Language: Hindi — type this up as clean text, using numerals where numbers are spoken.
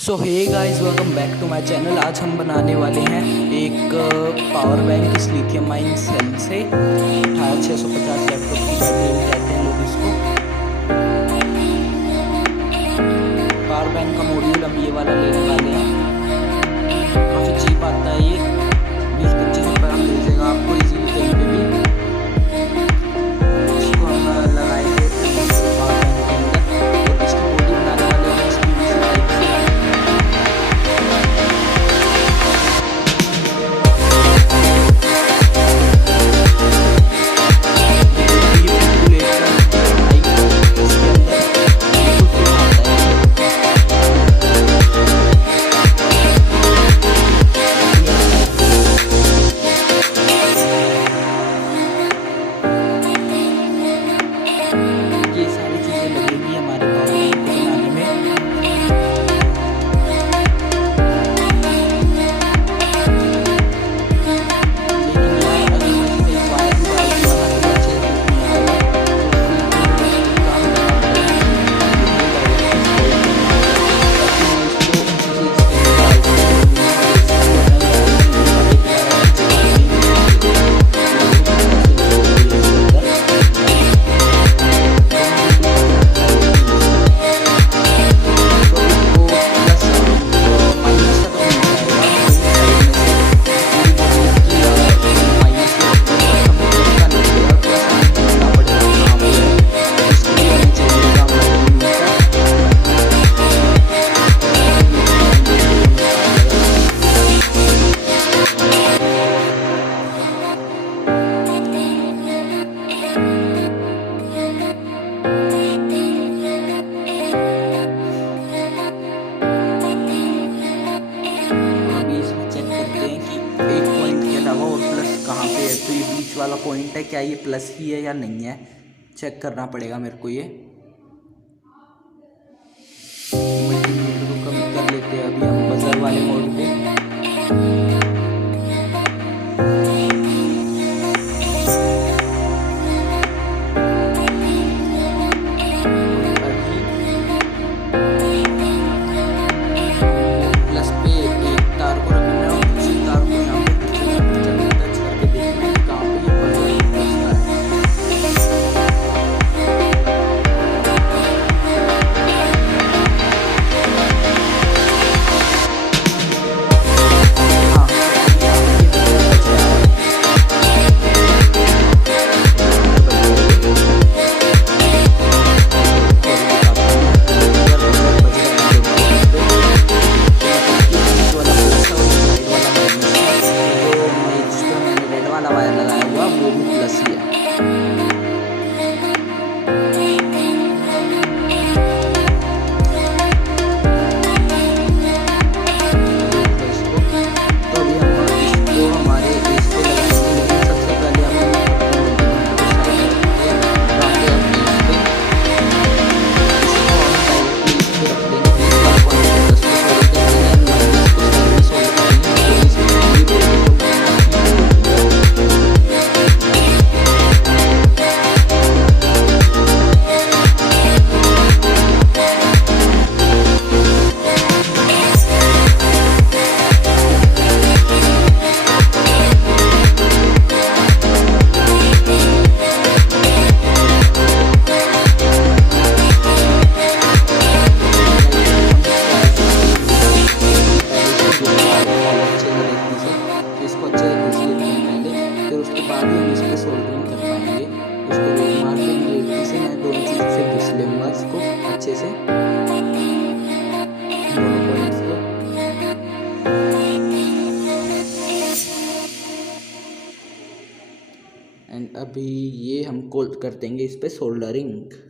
So hey guys, welcome back to my channel. आज हम बनाने वाले हैं एक पावर बैंक इस लिथियम आयन सेल से 18650 लैपटॉप की बैटरी कहते हैं लोग इसको। पावर बैंक का मॉड्यूल हम ये वाला लेने वाले हैं। काफ़ी चीप आता है ये, 20-25 रुपये में मिल जाएगा आपको इजीली कहीं पे भी। इसको हम लगाएंगे पावर बैंक के अंदर और इसकी बॉडी बनाने वाले हैं इस PVC पाइप से। ये सारी चीज़ें लगेंगी हमारे पावर बैंक को बनाने में। लेकिन यार अगर मैं इसमें एक वायर भी डाल दूँगा ना तो अच्छे से फिट नहीं आएगा, तो फिर काम करना पड़ेगा। कहाँ पे है, तो ये बीच वाला पॉइंट है, क्या ये प्लस ही है या नहीं है, चेक करना पड़ेगा मेरे को। ये मल्टीमीटर को कम कर लेते हैं अभी हम बजर वाले मोड पे। प्लस पे एक तार को रखना है और दूसरी तार को यहाँ पे टच करके देखना है कहाँ पे ये बजर बजता है। वायर लगाया हुआ वो भी प्लस ही है। तो अभी हम इसको हमारे इस पे लगाएंगे, लेकिन सबसे पहले हम सोल्डरिंग कर पाएंगे। उसको मार्किंग रेती से मैं दोनों चीज़ों से घिस लूँगा इसको अच्छे से, दोनों पॉइंट्स को। एंड अभी ये हम को कर देंगे इस पे सोल्डरिंग।